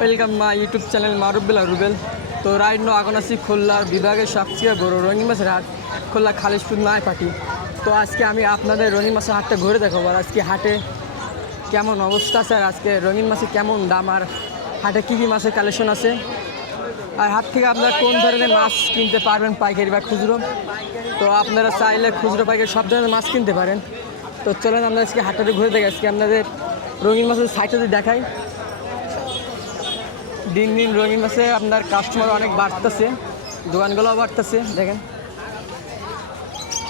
Welcome my YouTube channel মারুবেল রুবেল। তো right no এখন আছি খুলনার বিভাগের সবচেয়ে বড় রঙিন মাছের হাট, খুলনা খালিশপুর নয়পাটি। তো আজকে আমি আপনাদের রঙিন মাছের হাটটা ঘুরে দেখাবো, আর আজকে হাটে কেমন অবস্থা আছে, আর আজকে রঙিন মাছের কেমন দাম, আর হাটে কী কী মাছের কালেকশন আছে, আর হাট থেকে আপনারা কোন ধরনের মাছ কিনতে পারবেন, পাইকারি বা খুচরো। তো আপনারা চাইলে খুচরো পাইকারি সব ধরনের মাছ কিনতে পারেন। তো চলেন আমরা আজকে হাটটাতে ঘুরে দেখি। আজকে আপনাদের রঙিন মাছের সাইডটাতে দেখাই। দিন দিন রঙিন মাছে আপনার কাস্টমার অনেক বাড়তেছে, দোকানগুলোও বাড়তেছে দেখেন।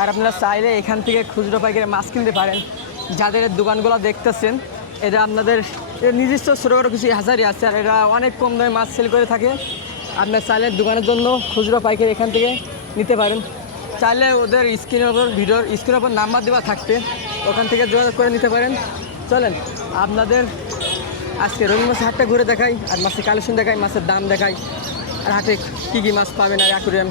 আর আপনারা চাইলে এখান থেকে খুচরো পাইকারি মাছ কিনতে পারেন। যাদের দোকানগুলো দেখতেছেন এরা আপনাদের নিজস্ব ছোটোখাটো কিছু হাজারি আছে, আর এরা অনেক কম দামে মাছ সেল করে থাকে। আপনার চাইলে দোকানের জন্য খুচরো পাইকারি এখান থেকে নিতে পারেন। চাইলে ওদের ভিডিওর স্ক্রিনের ওপর নাম্বার দেওয়া থাকতে, ওখান থেকে যোগাযোগ করে নিতে পারেন। চলেন আপনাদের আজকে রঙিন মাছের হাটটা ঘুরে দেখাই, আর মাছের কালেকশন দেখাই, মাছের দাম দেখাই, আর হাটে কী কী মাছ পাবেন, আর অ্যাকুরিয়াম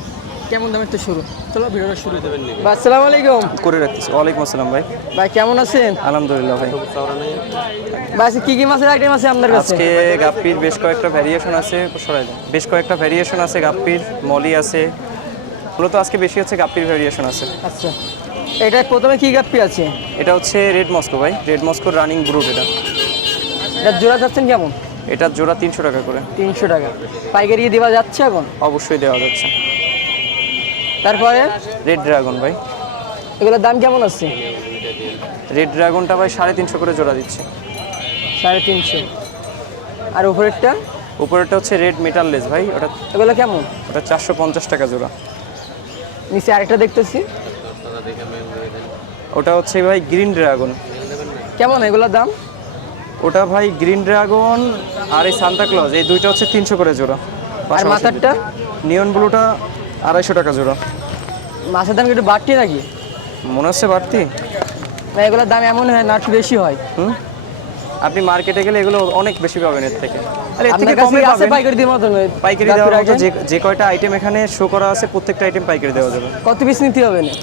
কেমন দামের তো শুরু। চলো ভিডিওটা শুরু দেবেন। ভাই আসসালামু আলাইকুম। করে রাখতেছি। ওয়ালাইকুম আসসালাম ভাই। ভাই কেমন আছেন? আলহামদুলিল্লাহ ভাই। ভাই আজকে কী কী মাছের আইটেম আছে আপনার কাছে? আজকে গাপ্পির বেশ কয়েকটা ভ্যারিয়েশন আছে, গাপ্পির মলি আছে। মূলত আজকে বেশি হচ্ছে গাপ্পির ভ্যারিয়েশন আছে। আচ্ছা, এটা প্রথমে কী গাপ্পি আছে? এটা হচ্ছে রেড মস্কো ভাই, রেড মস্কোর রানিং ব্রুড। এটা জোড়া যাচ্ছেন কেমন? এটার জোড়া 300 টাকা করে। 300 টাকা পাইকারি দেওয়া যাচ্ছে এখন? অবশ্যই দেওয়া যাচ্ছে। তারপরে রেড ড্রাগন ভাই, এগুলোর দাম কেমন আছে? রেড ড্রাগনটা ভাই 350 করে জোড়া দিচ্ছে। 350। আর উপরেরটা? উপরেরটা হচ্ছে রেড মেটাললেস ভাই, এগুলো কেমন? ওটা 450 টাকা জোড়া। নিচে আরেকটা দেখতেছি, ওটা হচ্ছে ভাই গ্রিন ড্রাগন। কেমন এগুলোর দাম? ওটা ভাই গ্রিন ড্রাগন আর এই সান্তা ক্লজ, এই দুইটা হচ্ছে 300 করে জোড়া। আর মাথারটা? নিয়ন ব্লুটা 250 টাকা জোড়া। মাছের দাম কি একটু বাড়তি নাকি? মনে হচ্ছে বাড়তি না, এগুলোর দাম এমন হয় না, একটু বেশি হয়। আপনি মার্কেটে গেলে এগুলো অনেক বেশি পাবেন এর থেকে। আর এর থেকে আপনার কাছে কমে আছে পাবেন। পাইকারি দেওয়ার মতন? পাইকারি দেওয়ার মতো যে কয়টা আইটেম এখানে শো করা আছে প্রত্যেকটা আইটেম পাইকারি দেওয়া যাবে। কত পিস নিতে হবে না?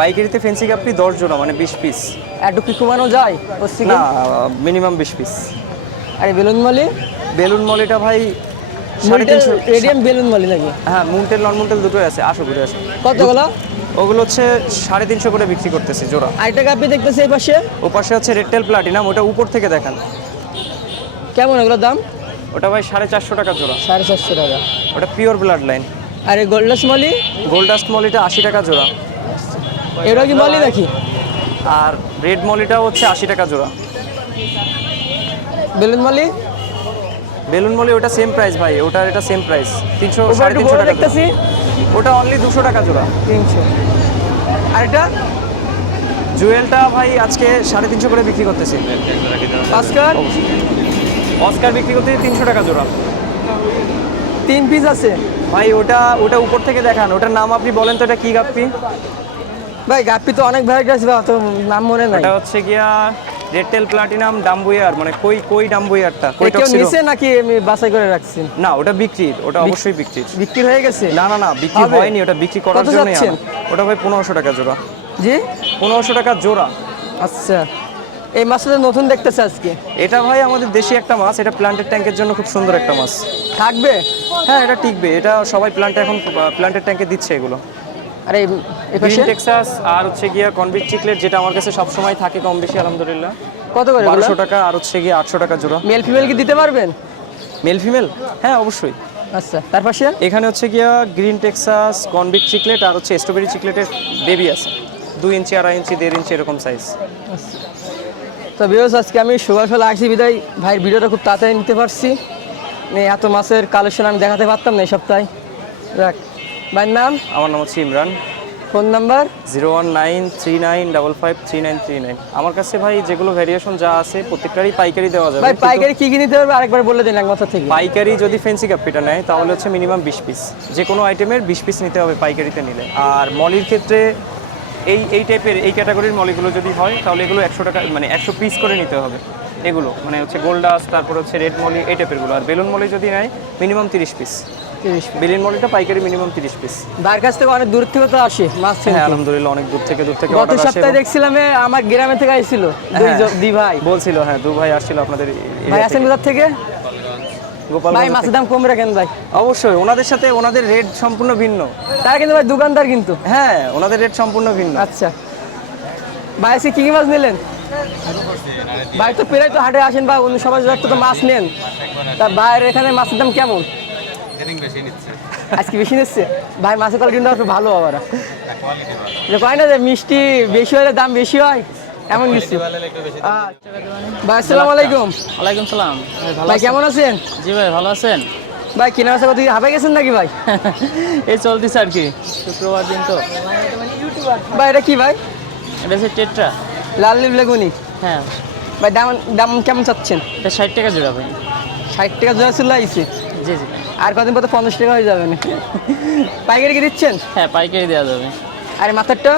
পাইকারিতে ফেন্সি কাপড়ি 10 জোড়া, মানে 20 পিস। একটু কি কমানো যায়? না, মিনিমাম 20 পিস। আর বেলুন মলি? বেলুন মলিটা ভাই রেডিয়াম বেলুন মলি নাকি? হ্যাঁ, মুন্টেল নন মুন্টেল দুটোই আছে। আসো ঘুরে আসো। কতগুলো? ওগুলো হচ্ছে 350 করে বিক্রি করতেছি জোড়া। আরেকটা গাপ্পি দেখতেছি এই পাশে, ও পাশে হচ্ছে রেডটেল প্লাটিনাম, ওটা উপর থেকে দেখান। কেমন এগুলোর দাম? ওটা ভাই 450 টাকা জোড়া। 450 টাকা। ওটা পিওর ব্লাড লাইন। আর এই গোল্ডাস মলি? গোল্ডাস্ট মলিটা 80 টাকা জোড়া। এগুলো কি মলি নাকি? আর রেড মলিটাও হচ্ছে 80 টাকা জোড়া। বেলুন মলি? বেলুন মলি ওটা সেম প্রাইস ভাই, ওটার এটা সেম প্রাইস 300 350 টাকা দেখতেছি, ওটা অনলি 200 টাকা জোড়া। 300। আর এটা জুয়েলটা ভাই আজকে 350 করে বিক্রি করতেছি। অস্কার? অস্কার বিক্রি করতেছি 300 টাকা জোড়া। 3 পিস আছে ভাই। ওটা উপর থেকে দেখান, ওটার নাম আপনি বলেন তো, এটা কি গাপ্পি? ভাই? গাপ্পি তো অনেক ভ্যারাইটি আছে, তো নাম মনে নাই। এটা হচ্ছে গিয়া রেডটেল প্লাটিনাম ডাম্বুয়ার, মানে কই ডাম্বুয়ারটা। কেউ নিছে নাকি আমি বাছাই করে রাখছি? না, ওটা বিক্রির, ওটা অবশ্যই বিক্রির। বিক্রি হয়ে গেছে? না, বিক্রি হয়নি, ওটা বিক্রি করার জন্যই আনা। ওটা ভাই 1500 টাকা জোড়া। জি, 1500 টাকা জোড়া। আচ্ছা, এই মাছটা নতুন দেখতেছে আজকে। এটা ভাই আমাদের দেশি একটা মাছ, এটা প্ল্যান্টেড ট্যাঙ্কের জন্য খুব সুন্দর একটা মাছ। থাকবে? হ্যাঁ, এটা টিকবে। এটা সবাই এখন প্ল্যান্টেড ট্যাঙ্কে দিচ্ছে এগুলো। আর এই গ্রিন টেক্সাস আর হচ্ছে গিয়া কনভিক্ট চিকলেট, যেটা আমার কাছে সব সময় থাকে কম বেশি আলহামদুলিল্লাহ। কত করে? 1200 টাকা। আর হচ্ছে গিয়ে 800 টাকা জোড়া। মেল ফিমেল কি দিতে পারবেন? Male female? হ্যাঁ, অবশ্যই। আচ্ছা, তার পাশে এখানে হচ্ছে গিয়া গ্রিন টেক্সাস, কনভিক্ট চিকলেট আর হচ্ছে স্ট্রবেরি চিকলেটের বেবি আছে, 2 ইঞ্চি, 2.5 ইঞ্চি, 1.5 ইঞ্চি এরকম সাইজ। তো ভিউয়ার্স, আজকে আমি সকাল আসছি বিদায় ভাইয়ের ভিডিওটা খুব তাড়াতাড়ি নিতে পারছি। এত মাছের কালেকশন আমি দেখাতে পারতাম না এই সপ্তাহে। দেখ ভাইয়ের নাম? আমার নাম হচ্ছে ইমরান। Phone number? 01939553939। আমার কাছে ভাই যেগুলো ভ্যারিয়েশন যা আছে প্রত্যেকটারই পাইকারি দেওয়া যাবে। ভাই পাইকারি কি নিতে হবে আরেকবার বলে দিন এক মাথা থেকে। পাইকারি যদি ফেন্সি কাপ্পিটা নেয় তাহলে হচ্ছে মিনিমাম 20 পিস, যে কোনো আইটেমের 20 পিস নিতে হবে পাইকারিতে নিলে। আর মলির ক্ষেত্রে এই টাইপের এই ক্যাটাগরির মলিগুলো যদি হয় তাহলে এগুলো 100 টাকা, মানে 100 পিস করে নিতে হবে। এগুলো মানে হচ্ছে গোল্ডাস, তারপর হচ্ছে রেড মলি, এই টাইপেরগুলো। আর বেলুন মলি যদি নেয় মিনিমাম 30 পিস। 30 piece। বিলিন মলিটা পাইকারি মিনিমাম 30 পিস। ভাইয়ের কাছ থেকে অনেক দূর থেকে তো আসে মাছ হ্যাঁ কিনতে। আলহামদুলিল্লাহ অনেক দূর থেকে গত অর্ডার আসে সপ্তাহে দেখছিলাম আমার গ্রামে থেকে আইছিল হ্যাঁ। দুই ভাই। বলছিল হ্যাঁ দু ভাই আসছিল আপনাদের ভাই আসেন কোথা থেকে? গোপালগঞ্জ ভাই থেকে। মাছের দাম কম রাখেন ভাই। অবশ্যই ওনাদের সাথে ওনাদের রেট সম্পূর্ণ ভিন্ন। তারা কিন্তু ভাই দোকানদার কিন্তু। হ্যাঁ ওনাদের রেট সম্পূর্ণ ভিন্ন। আচ্ছা ভাই আজকে কি কি মাছ নিলেন? ভাই তো প্রায় তো হাটে আসেন বা অন্য সবাই তো মাছ নেন, তা ভাইয়ের এখানে মাছের দাম কেমন? আজকে বেশি নিচ্ছে ভাই, মাছের কোয়ালিটি কিন্তু একটু ভালো আবার। যে কয় না যে মিষ্টি বেশি হলে দাম বেশি হয় এমন কিছু। ভাই আসসালামু আলাইকুম। ওয়ালাইকুম সালাম। ভাই কেমন আছেন? জি ভাই ভালো আছেন? ভাই কেনা বেচা কত হাঁপে গেছেন নাকি ভাই? এই চলতেছে আর কি, শুক্রবার দিন তো। ভাই এটা কি ভাই? এটা হচ্ছে টেট্রা। লাল নীল বেগুনি। হ্যাঁ, ভাই দাম দাম কেমন চাচ্ছেন? এটা 60 টাকা জোড়া ভাই। 60 টাকা জোড়া চলে আইছে। জি জি ভাই। আর কদিন পর তো 50 টাকা হয়ে যাবে না? পাইকারি কি দিচ্ছেন? হ্যাঁ পাইকারি দেওয়া যাবে। আর এই মাথারটা?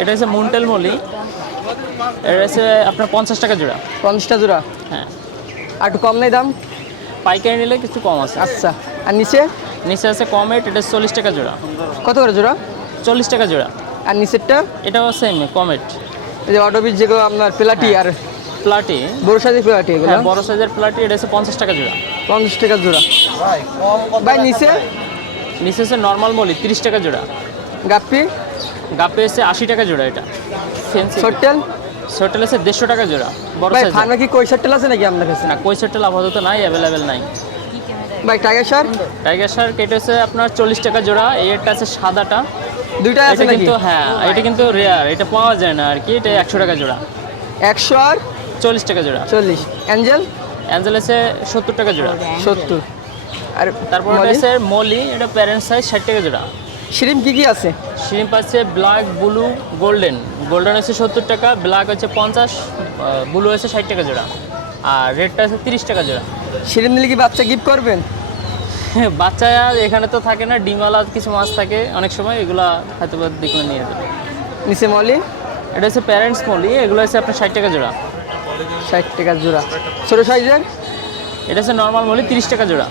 এটা হচ্ছে মুন্টেল মলি, এটা হচ্ছে আপনার 50 টাকা জোড়া। 50টা জোড়া। হ্যাঁ, আর একটু কম নেই দাম? পাইকারি নিলে কিছু কম আছে। আচ্ছা আর নিচে? নিচে আছে কম রেট, এটা 40 টাকা জোড়া। কত করে জোড়া? 40 টাকা জোড়া। আর নিচেরটা? এটাও সেম কম রেট। এই যে অটোবিট যেগুলো আপনার প্লাটি আর প্লাটি, বড় সাইজের প্লাটি এগুলো হ্যাঁ বড় সাইজের প্লাটি, এটা হচ্ছে 50 টাকা জোড়া। 50 টাকা জোড়া। ভাই নিচে? নিচে হচ্ছে নর্মাল মলি 30 টাকা জোড়া। গাপ্পি? গাপে হচ্ছে 80 টাকা জোড়া। এটা ফেন্সি শর্টেল? শর্টেল আছে 150 টাকা জোড়া, বড় ভাই সাইজ। ফার্মে কি কই শর্টেল আছে নাকি আপনার কাছে? না কই শর্টেল আপাতত নাই, অ্যাভেলেবেল নাই। ভাই টাইগার শার্ক? টাইগার শার্ক এটা হচ্ছে আপনার 40 টাকা জোড়া। এইটা আছে সাদাটা, দুইটা আছে এটা নাকি? কিন্তু হ্যাঁ এটা কিন্তু রেয়ার, এটা পাওয়া যায় না আর কি। এটা 100 টাকা জোড়া। 100 আর 40 টাকা জোড়া। 40। অ্যাঞ্জেল? অ্যাঞ্জেল আছে 70 টাকা জোড়া। 70। আর তারপর এটা আছে মলি, এটা প্যারেন্ট সাইজ 60 টাকা জোড়া। শ্রিম কি কি আছে? শ্রিম্প আছে ব্ল্যাক, ব্লু, গোল্ডেন। গোল্ডেন আছে 70 টাকা, ব্ল্যাক হচ্ছে 50, ব্লু আছে 60 টাকা জোড়া, আর রেডটা আছে 30 টাকা জোড়া। শ্রিম নিলে কি বাচ্চা গিফট করবেন? বাচ্চা এখানে তো থাকে না, ডিমওয়ালা কিছু মাছ থাকে অনেক সময়, এগুলা হয়তো বা দেখলে নিয়ে যাবে। নিচে মলি? এটা হচ্ছে প্যারেন্টস মলি, এগুলো হচ্ছে আপনার 60 টাকা জোড়া। 60 টাকা জোড়া। ছোট সাইজের? এটা হচ্ছে নর্মাল মলি 30 টাকা জোড়া।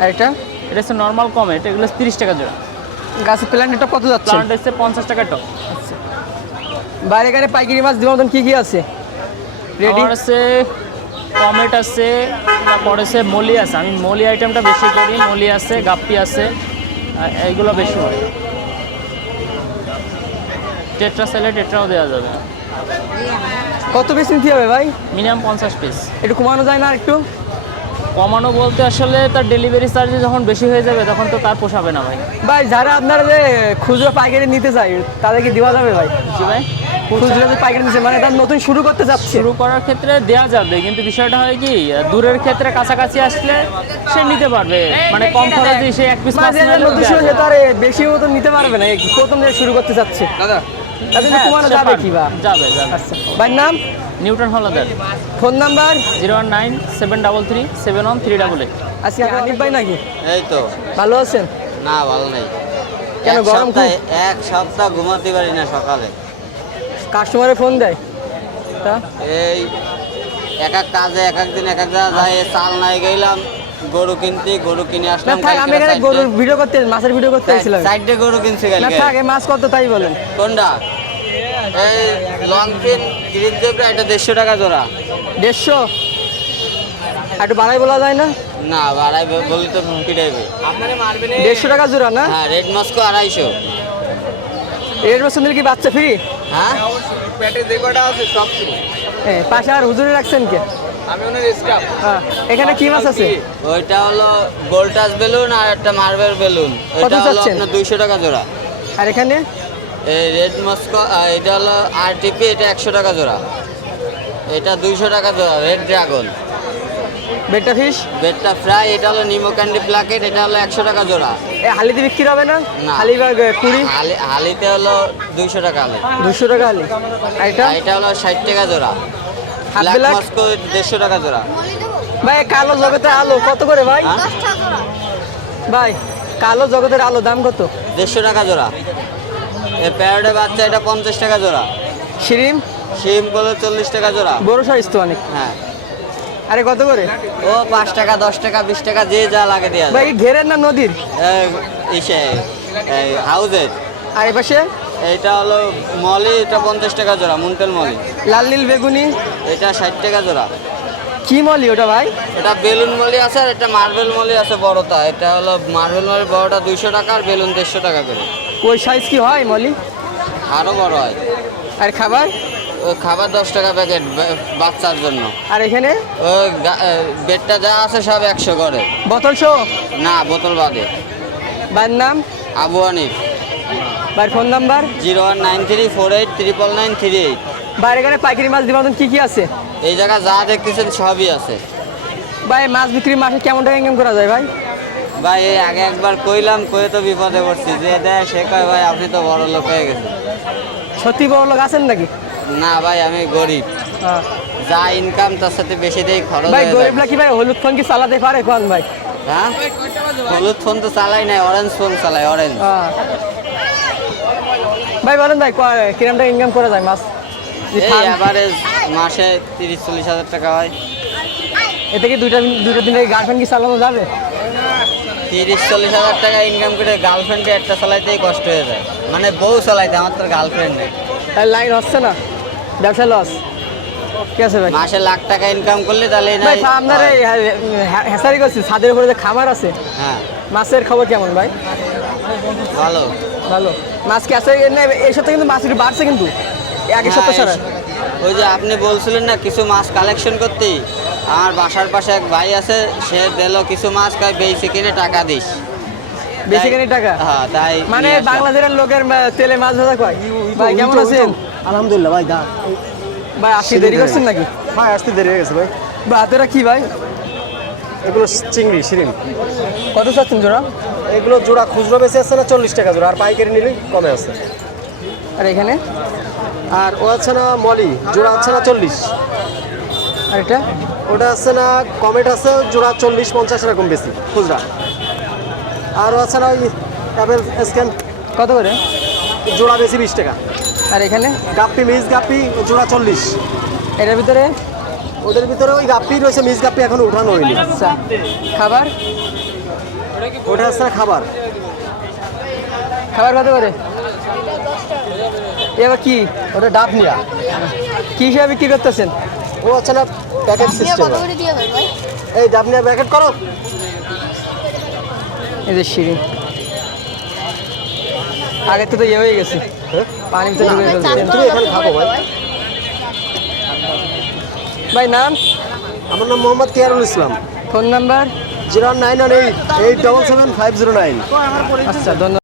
আর এটা? এটা হচ্ছে নর্মাল কমেট, এগুলো 30 টাকা জোড়া। গাছের প্ল্যান্টটা কত যাচ্ছে? প্লান্ট হচ্ছে 50 টাকা টপ। বাইরে এখানে পাইকারি মাছ দেওয়ার মতন কি কি আছে রেডি? আমার আছে কমেট আছে, তারপর আছে মলি আছে। আমি মলি আইটেমটা বেশি করি, মলি আছে, গাপ্পি আছে, এইগুলো বেশি হয়। টেট্রা চাইলে টেট্রাও দেওয়া যাবে। কত পিস নিতে হবে ভাই? Minimum 50 piece. একটু কমানো যায় না আর একটু? কমানো বলতে আসলে তার ডেলিভারি চার্জ যখন বেশি হয়ে যাবে তখন তো তার পোষাবে না ভাই। ভাই যারা আপনারা যে খুচরো পাইকারি নিতে চাই তাদেরকে দেওয়া যাবে ভাই? জি ভাই, খুচরো যে পাইকারি নিচ্ছে মানে তার নতুন শুরু করতে যাচ্ছে, শুরু করার ক্ষেত্রে দেওয়া যাবে, কিন্তু বিষয়টা হয় কি দূরের ক্ষেত্রে কাছাকাছি আসলে সে নিতে পারবে, মানে কম খরচে সে এক পিস মাছ মানে নিলেও নতুন দেয়া শুরু যাবে। তার বেশি মতো নিতে পারবে না, এই প্রথম যে শুরু করতে যাচ্ছে দাদা তাদের হ্যাঁ, কমানো সে যাবে পারবে। কি বা? যাবে যাবে। আচ্ছা ভাই নাম? নিউটন হলদার। Phone number? 019-733-71388। আজকে হানিফ ভাই নাকি? এই তো। ভালো আছেন? না ভালো নেই। কেন, গরম খুব? এক সপ্তাহ ঘুমাতে পারি না সকালে। কাস্টমারে ফোন দেয় তা? এই এক এক কাজে এক এক দিন এক এক জায়গায় যাই, চাল নাই গেলাম গরু কিনতে, গরু কিনে না আসলাম। থাক, আমি এখানে গরুর ভিডিও করতে মাছের ভিডিও করতে আসছিলাম। সাইডে গরু কিনছি না কালকে। থাক, এই মাছ কত তাই বলেন। কোনটা? এই লং পিন গ্রিন জেব্রা, এটা 150 টাকা জোড়া। 150? একটু বাড়াই বলা যায় না? না বাড়াই বলি তো পিটাইবে। 150 টাকা জোড়া না? হ্যাঁ রেড মস্কো 250। এর বছর নিলে কি বাচ্চা ফ্রি? হ্যাঁ পেটে যে কটা আছে সব ফ্রি। পাশে আর হুজুরে রাখছেন কে? আমি ওনার স্টাফ। এখানে কি মাছ আছে? ওইটা হলো গোল্টাস বেলুন আর একটা মার্বেল বেলুন, কত এটা হলো চাচ্ছেন? আপনার 200 টাকা জোড়া। আর এখানে? এই রেড মস্কো, এটা হলো আরটিপি, এটা 100 টাকা জোড়া। এটা 200 টাকা জোড়া রেড ড্রাগন। বেটা ফিশ? বেডটা ফ্রাই, এটা হলো নিমো ক্যান্ডি প্লাকেট, এটা হলো 100 টাকা জোড়া। হালিতে বিক্রি হবে না? না। হালি বা কুড়ি? হালিতে হলো 200 টাকা হালি। 200 টাকা হালি। আর এটা? আর এটা হলো 60 টাকা জোড়া। Half black black? মস্কো 150 টাকা জোড়া। ভাই কালো জগতের আলো কত করে ভাই? হ্যাঁ? ভাই কালো জগতের আলো দাম কত? 150 টাকা জোড়া। এই প্যারোডের বাচ্চা, এটা 50 টাকা জোড়া। শিরিম? শিম গুলো 40 টাকা জোড়া। বড় সাইজ তো অনেক। হ্যাঁ আরে কত করে? ও 5 টাকা 10 টাকা 20 টাকা যে যা লাগে দেওয়া ভাই যায়। ঘেরের না নদীর? ইসে হাউজের। আর এই পাশে এটা হলো মলি, এটা 50 টাকা জোড়া, মুন্টেল মলি। লাল নীল বেগুনি এটা 60 টাকা জোড়া। কি মলি ওটা ভাই? এটা বেলুন মলি আছে আর এটা মার্বেল মলি আছে বড়টা। এটা হলো মার্বেল মলি বড়টা 200 টাকা আর বেলুন 150 টাকা করে। ওই সাইজ কি হয় মলি? আরও বড় হয়। আর খাবার? ওই খাবার 10 টাকা প্যাকেট বাচ্চার জন্য। আর এখানে ওই বেডটা যা আছে সব 100 করে। বোতল শো? না, বোতল বাদে। ভাইয়ের নাম? আবু হানিফ। ভাইয়ের ফোন নাম্বার? 019348343838। ভাইয়ের এখানে পাইকারি মাছ দিবার মতন কি কি আছে? এই জায়গা যা দেখতেছেন সবই আছে। ভাই মাছ বিক্রি মাসে কেমন টাকা ইনকাম করা যায় ভাই? ভাই এই আগে একবার কইলাম, কয়ে তো বিপদে পড়ছি। যে দেয় সে কয় ভাই আপনি তো বড় লোক হয়ে গেছেন। সত্যি বড় লোক আছেন নাকি? না ভাই, আমি গরিব। হ্যাঁ। যা ইনকাম তার সাথে বেশি দেই খরচ ভাই হয়ে যায়। গরিবরা কি ভাই হলুদ ফোন কি চালাতে পারে কোন ভাই? হ্যাঁ, হলুদ ফোন তো চালাই নাই, অরেঞ্জ ফোন চালাই, অরেঞ্জ। হ্যাঁ। ভাই বলেন ভাই কিরম টাকা ইনকাম করা যায় মাছ? এই অ্যাভারেজ মাসে 30-40 হাজার টাকা হয়। এতে কি দুটো দিনে গার্লফ্রেন্ড কি চালানো যাবে? 30-40 হাজার টাকা ইনকাম করে গার্লফ্রেন্ডে একটা চালাইতেই কষ্ট হয়ে যায়। মানে বউ চালাইতে, আমার তো গার্লফ্রেন্ড নেই। তার লাইন হচ্ছে না, ব্যবসা লস। ঠিক আছে ভাই। মাসে লাখ টাকা ইনকাম করলে তাহলে ভাই আপনার এই হেসারি করছি ছাদের উপরে যে খামার আছে, হ্যাঁ, মাছের খবর কেমন ভাই? ভালো। ভালো। মাছ কি আছে? এই সপ্তাহে কিন্তু মাছ একটু বাড়ছে কিন্তু একই সপ্তাহ ছাড়া। ওই যে আপনি বলছিলেন না কিছু মাছ কালেকশন করতে, আমার বাসার পাশে এক ভাই আছে, সে দিল কিছু মাছ, কয় বেশি কিনে টাকা দিস। বেশি কিনে টাকা? হ্যাঁ, তাই মানে নিয়ে আসলাম। বাংলাদেশের লোকের তেলে মাছ ভাজা কয়। ভাই কেমন আছেন? আলহামদুলিল্লাহ ভাই। ভাই আসতে দেরি করছেন নাকি? ভাই আসতে দেরি হয়ে গেছে ভাই। বা হাতেরা কি ভাই? এগুলো চিংড়ি শিরিন। কত চাচ্ছেন জোড়া? এগুলো জোড়া খুচরো বেশি আছে না 40 টাকা জোড়া, আর পাইকারি নিলে কমে আছে। আর এখানে আর ও আছে না মলি, জোড়া আছে না 40। আর এটা ওটা আছে না কমেট আছে, জোড়া 40-50 এরকম বেশি খুচরা। আর ও আছে না ওই অ্যাপেল স্ক্যান, কত করে? জোড়া বেশি 20 টাকা। আর এখানে গাপ্পি মিস গাপ্পি জোড়া 40। এটার ভিতরে ওদের ভিতরে ওই গাপ্পি রয়েছে, মিস গাপ্পি এখনো উঠানো হয়নি। আচ্ছা খাবার? ওটা আছে না খাবার, খাবার কত করে? এবার কি ওটা ডাব নিয়া। কি হিসাবে বিক্রি করতেছেন? ও আছে না প্যাকেট সিস্টেম। এই ডাব নিয়া প্যাকেট করো। এই যে শিরিন আগে তো ইয়ে হয়ে গেছে, হ্যাঁ? পানি তো ঢুকে ফেলছে। তুমি এখানে থাকো ভাই। ভাই নাম? আমার নাম মোহাম্মদ কিয়ারুল ইসলাম। Phone number? 0998 877 509। আচ্ছা ধন্যবাদ।